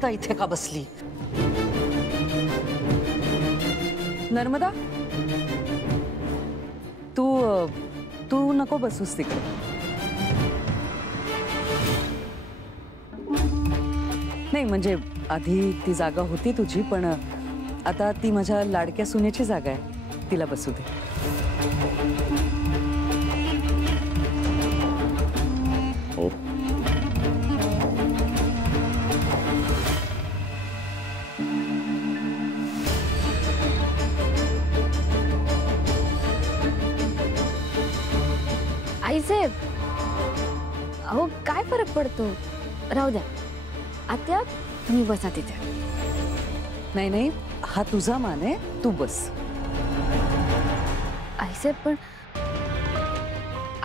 नर्मदा इथे का बसली? नर्मदा, तू नको बसूस तिकडे. नाही म्हणजे आधी ती जागा होती तुझी, पण आता ती माझ्या लाडक्या सुनेची जागा आहे. तिला बसू दे. हो. आईसाहेब, अहो काय फरक पडतो? राहू द्या. आत्या तुम्ही बसा तिथे. नाही नाही, हा तुझा मान आहे, तू बस. आईसाहेब पण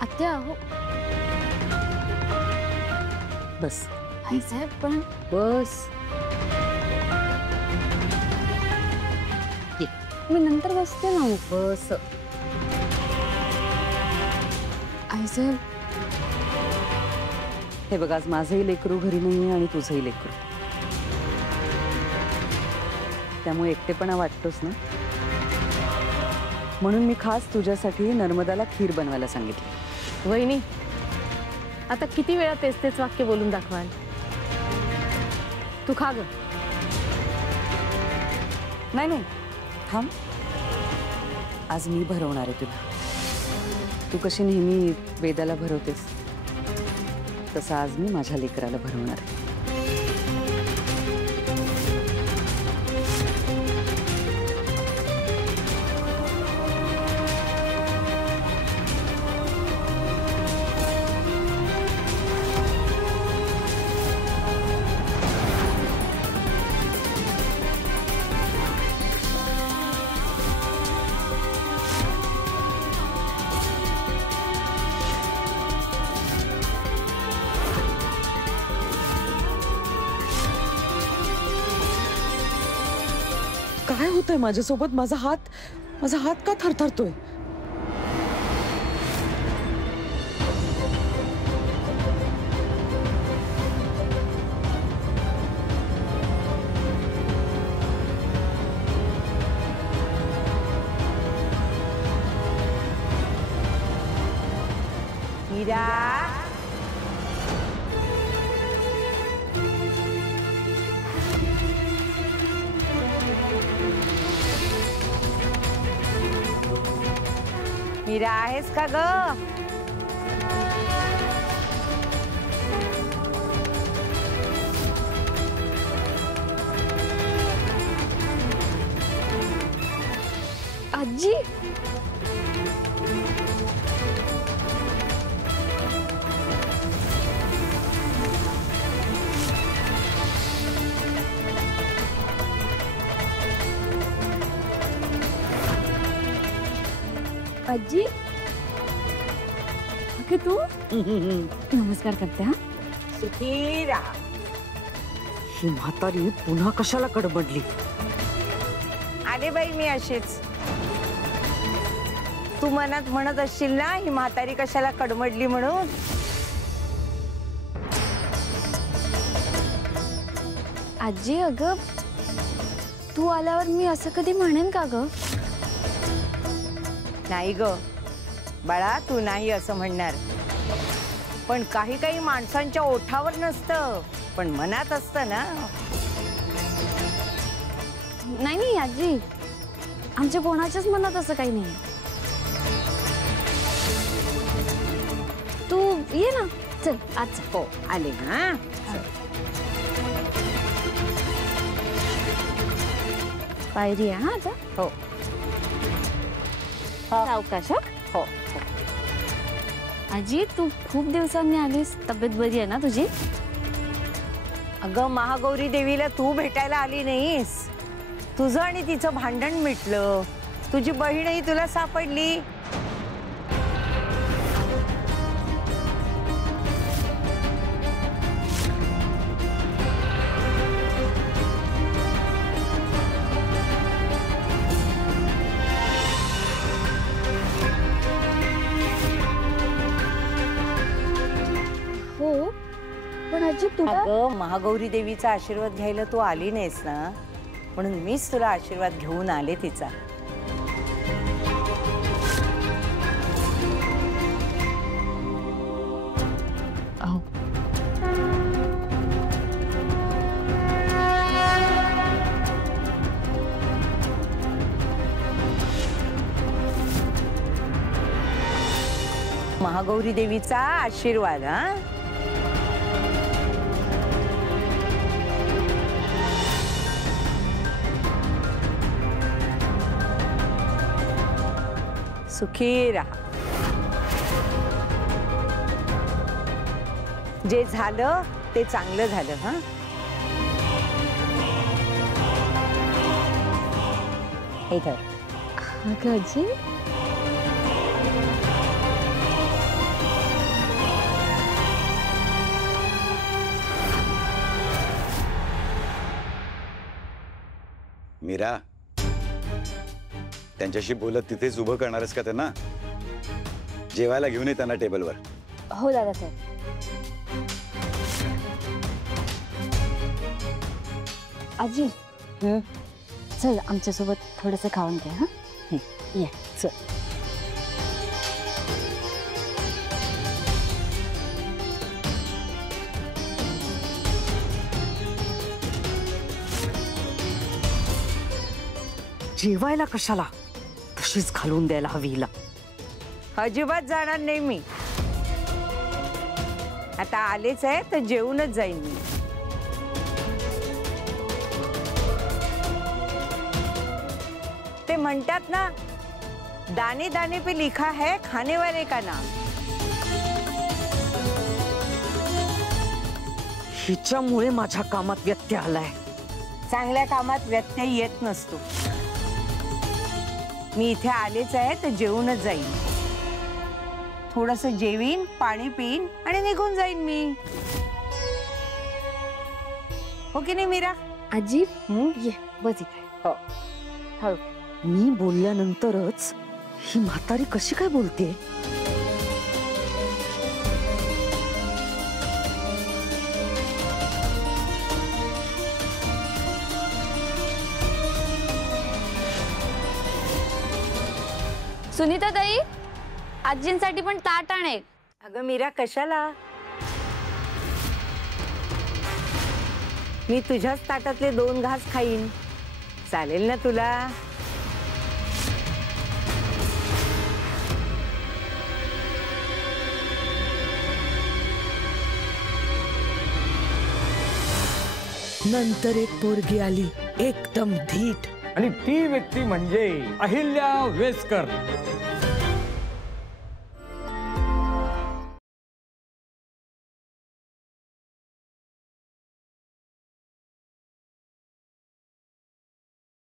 आत्या, अहो बस. आईसाहेब पण बस. मी नंतर बसते ना. बस. आईसाहेब, हे बघ, आज माझंही लेकरू घरी नाहीये आणि तुझंही लेकरू, त्यामुळे एकटेपणा वाटतोच ना. म्हणून मी खास तुझ्यासाठी नर्मदाला खीर बनवायला सांगितली. वहिनी, आता किती वेळा तेच तेच वाक्य बोलून दाखवाल? तू खा ग. नाही नाही, थांब. आज मी भरवणार आहे तुला. तू कशी नेहमी वेदाला भरवतेस, तसं आज मी माझ्या लेकराला भरवणार आहे. काय होतंय माझ्यासोबत? माझा हात का थरथरतोय? मीरा, मीरा आहेस का ग? आजी, आजी, अगं तू नमस्कार करते. हा, सुखी राहा. ही म्हातारी पुन्हा कशाला कडबडली? आले बाई मी अशीच. तू मनात म्हणत असशील ना, ही म्हातारी कशाला कडमडली म्हणून. आजी अगं तू आल्यावर मी असं कधी म्हणेन का ग? नाही ग बाळा, तू नाही असं म्हणणार. पण काही काही माणसांच्या ओठावर नसतं, पण मनात असतं ना. नाही नाही आजी, आमच्या कोणाच्याच मनात असं काही नाही. तू ये ना, चल आज. हो आले. हा, पायरी आहे. हा आता हो सावकाश. हो. आजी तू खूप दिवसांनी आलीस, तब्येत बरी आहे ना तुझी? अगं महागौरी देवीला तू भेटायला आली नाहीस. तुझं आणि तिचं भांडण मिटलं. तुझी बहीणही तुला सापडली. आजी तुला अगं महागौरी देवीचा आशीर्वाद घ्यायला तू आली नाहीस ना, म्हणून मीच तुला आशीर्वाद घेऊन आले तिचा. अहो महागौरी देवीचा आशीर्वाद. हा सुखी राहा. जे झालं ते चांगलं झालं. हा हे धर. अगं आजी मीरा, त्यांच्याशी बोलत तिथेच उभं करणारच का त्यांना? जेवायला घेऊन ये त्यांना टेबलवर. हो दादासाहेब. आजी चल आमच्यासोबत थोडंसं खाऊन घे. हा ये चल. जेवायला कशाला, तशीच घालून द्यायला हवी हिला. अजिबात जाणार नाही मी. आता आलेच आहे तर जेवूनच जाईन मी. ते म्हणतात ना, दाने दाने पे लिखा है खाने वाले का नाम. हिच्यामुळे माझ्या कामात व्यत्यय आलाय. चांगल्या कामात व्यत्यय येत नसतो. मी इथे आलेच आहे तर जेवूनच जाईन. थोडंसं जेवीन, पाणी पिईन आणि निघून जाईन मी. हो की नाही मीरा? आजी ये बस इथे. हो. हळू. मी बोलल्यानंतरच ही म्हातारी कशी काय बोलते? सुनीता ताई, आजींसाठी पण ताट आणे. अगं मीरा, कशाला? मी तुझ्याच ताटातले 2 घास खाईन. चालेल ना तुला? नंतर एक पोरगी आली, एकदम धीट. आणि ती व्यक्ती म्हणजे अहिल्या वेसकर.